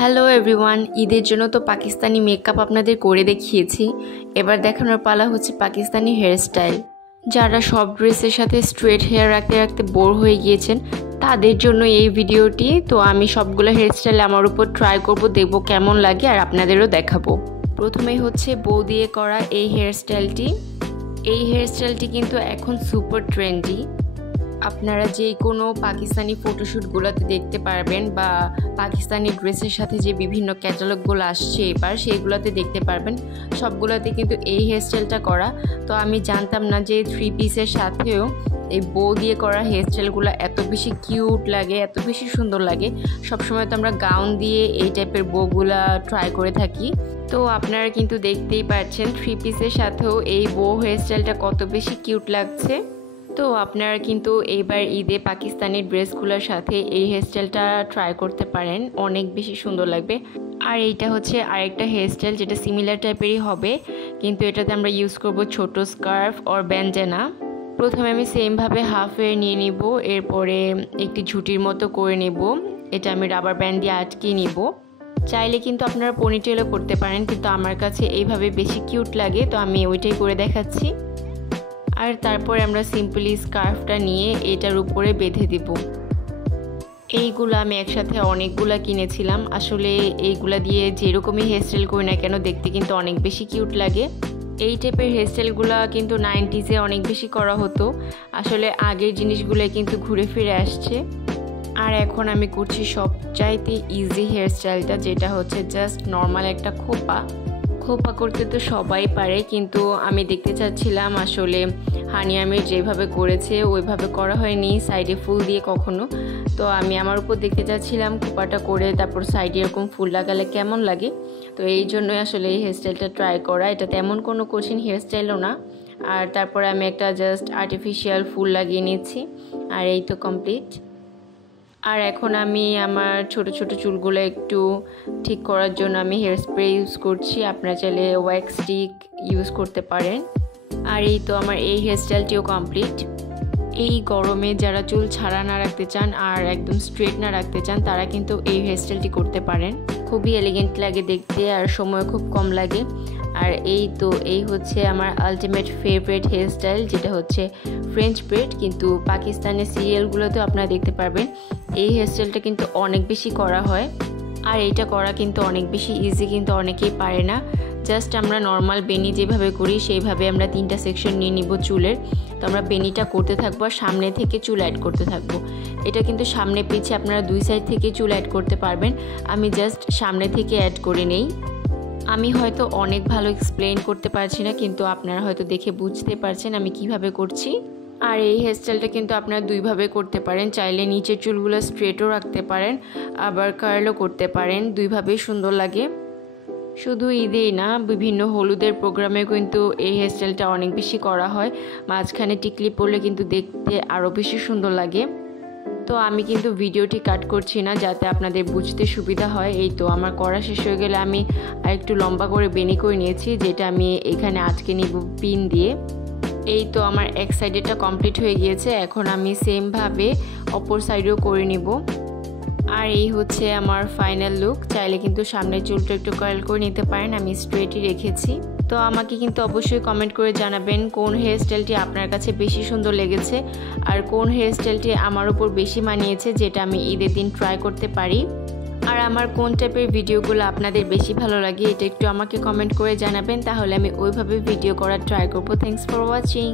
Hello everyone, ঈদের জন্য তো পাকিস্তানি মেকআপ আপনাদের করে দেখিয়েছি। এবার দেখানোর পালা হচ্ছে পাকিস্তানি হেয়ারস্টাইল। যারা সব ড্রেসের সাথে স্ট্রেট হেয়ার রাখতে রাখতে বোর হয়ে গিয়েছেন তাদের জন্য এই ভিডিওটি। তো আমি সবগুলো হেয়ারস্টাইল আমার উপর ট্রাই করব, দেখব কেমন লাগে আর আপনাদেরও দেখাবো। প্রথমেই হচ্ছে বউ দিয়ে করা এই হেয়ারস্টাইলটি কিন্তু এখন সুপার ট্রেন্ডি। আপনারা যে কোনো পাকিস্তানি ফটোশ্যুটগুলোতে দেখতে পারবেন বা পাকিস্তানি ড্রেসের সাথে যে বিভিন্ন ক্যাটালগুলো আসছে এবার সেইগুলোতে দেখতে পারবেন। সবগুলোতে কিন্তু এই হেয়ারস্টাইলটা করা। তো আমি জানতাম না যে 3 পিসের সাথেও এই বউ দিয়ে করা হেয়ারস্টাইলগুলো এত বেশি কিউট লাগে, এত বেশি সুন্দর লাগে। সবসময় তো আমরা গাউন দিয়ে এই টাইপের বউগুলা ট্রাই করে থাকি। তো আপনারা কিন্তু দেখতেই পাচ্ছেন 3 পিসের সাথেও এই বউ হেয়ারস্টাইলটা কত বেশি কিউট লাগছে। তো আপনারা কিন্তু এইবার ঈদে পাকিস্তানি ড্রেসগুলোর সাথে এই হেয়ারস্টাইলটা ট্রাই করতে পারেন, অনেক বেশি সুন্দর লাগবে। আর এইটা হচ্ছে আরেকটা হেয়ারস্টাইল যেটা সিমিলার টাইপেরই হবে, কিন্তু এটাতে আমরা ইউজ করব ছোট স্কার্ফ অর ব্যান্ডেনা। প্রথমে আমি সেমভাবে হাফ ওয়ে নিয়ে নিব, এরপরে একটি ঝুঁটির মতো করে নেব। এটা আমি রাবার ব্যান্ড দিয়ে আটকে নিব। চাইলে কিন্তু আপনারা পনিটেলও করতে পারেন, কিন্তু আমার কাছে এইভাবে বেশি কিউট লাগে, তো আমি ওইটাই করে দেখাচ্ছি। আর তারপরে আমরা সিম্পলি স্কার্ফটা নিয়ে এটার উপরে বেঁধে দিব। এইগুলো আমি একসাথে অনেকগুলা কিনেছিলাম। আসলে এইগুলা দিয়ে যেরকমই হেয়ারস্টাইল করি না কেন দেখতে কিন্তু অনেক বেশি কিউট লাগে। এই টাইপের হেয়ারস্টাইলগুলো কিন্তু 90s অনেক বেশি করা হতো। আসলে আগের জিনিসগুলো কিন্তু ঘুরে ফিরে আসছে। আর এখন আমি করছি সবচাইতে ইজি হেয়ারস্টাইলটা, যেটা হচ্ছে জাস্ট নর্মাল একটা খোপা করতে তো সবাই পারে, কিন্তু আমি দেখতে চাচ্ছিলাম আসলে হানি আমির যেভাবে করেছে ওইভাবে করা হয়নি সাইডে ফুল দিয়ে কখনো। তো আমি আমার উপর দেখতে চাচ্ছিলাম খোপাটা করে তারপর সাইডে এরকম ফুল লাগালে কেমন লাগে। তো এই জন্যই আসলে এই হেয়ারস্টাইলটা ট্রাই করা। এটা তেমন কোনো কঠিন হেয়ারস্টাইলও না। আর তারপরে আমি একটা জাস্ট আর্টিফিশিয়াল ফুল লাগিয়ে নিয়েছি, আর এই তো কমপ্লিট। আর এখন আমি আমার ছোট ছোট চুলগুলো একটু ঠিক করার জন্য আমি হেয়ার স্প্রে ইউজ করছি। আপনারা চাইলে ওয়্যাক্স স্টিক ইউজ করতে পারেন। আর এই তো আমার এই হেয়ারস্টাইলটিও কমপ্লিট। এই গরমে যারা চুল ছাড়া না রাখতে চান আর একদম স্ট্রেট না রাখতে চান তারা কিন্তু এই হেয়ারস্টাইলটি করতে পারেন। খুবই এলিগেন্ট লাগে দেখতে আর সময় খুব কম লাগে। আর এই হচ্ছে আমার আলটিমেট ফেভারিট হেয়ারস্টাইল, যেটা হচ্ছে ফ্রেঞ্চ ব্রেড। কিন্তু পাকিস্তানের সিরিয়ালগুলোতেও আপনারা দেখতে পারবেন এই হেয়ারস্টাইলটা কিন্তু অনেক বেশি করা হয়। আর এইটা করা কিন্তু অনেক বেশি ইজি, কিন্তু অনেকেই পারে না। জাস্ট আমরা নর্মাল বেনি যেভাবে করি সেইভাবে আমরা 3টা সেকশন নিয়ে নিব চুলের। তো আমরা বেনিটা করতে থাকবো আর সামনে থেকে চুল অ্যাড করতে থাকবো। এটা কিন্তু সামনে পিছে আপনারা 2 সাইড থেকে চুল অ্যাড করতে পারবেন। আমি জাস্ট সামনে থেকে অ্যাড করে নেই। আমি হয়তো অনেক ভালো এক্সপ্লেইন করতে পারছি না, কিন্তু আপনারা হয়তো দেখে বুঝতে পারছেন আমি কিভাবে করছি। আর এই হেয়ারস্টাইলটা কিন্তু আপনারা 2ভাবে করতে পারেন। চাইলে নিচের চুলগুলো স্ট্রেটও রাখতে পারেন, আবার কার্লও করতে পারেন। 2ভাবেই সুন্দর লাগে। শুধু ঈদেই না, বিভিন্ন হলুদের প্রোগ্রামে কিন্তু এই হেয়ারস্টাইলটা অনেক বেশি করা হয়। মাঝখানে টিকলি পরলে কিন্তু দেখতে আরও বেশি সুন্দর লাগে। তো আমি কিন্তু ভিডিওটি কাট করছি না যাতে আপনাদের বুঝতে সুবিধা হয়। এই তো আমার করা শেষ হয়ে গেলে আমি আরেকটু লম্বা করে বেনি করে নিয়েছি, যেটা আমি এখানে আটকে নিব পিন দিয়ে। এই তো আমার এক সাইডেটা কমপ্লিট হয়ে গিয়েছে। এখন আমি সেমভাবে অপর সাইডেও করে নিব। আর এই হচ্ছে আমার ফাইনাল লুক। চাইলে কিন্তু সামনের চুলটা একটু কার্ল করে নিতে পারেন, আমি স্ট্রেটই রেখেছি। তো আমাকে কিন্তু অবশ্যই কমেন্ট করে জানাবেন কোন হেয়ারস্টাইলটি আপনার কাছে বেশি সুন্দর লেগেছে আর কোন হেয়ারস্টাইলটি আমার উপর বেশি মানিয়েছে, যেটা আমি ঈদের দিন ট্রাই করতে পারি। আর আমার কোন টাইপের ভিডিওগুলো আপনাদের বেশি ভালো লাগে এটা একটু আমাকে কমেন্ট করে জানাবেন, তাহলে আমি ওইভাবে ভিডিও করার ট্রাই করবো। Thanks for watching.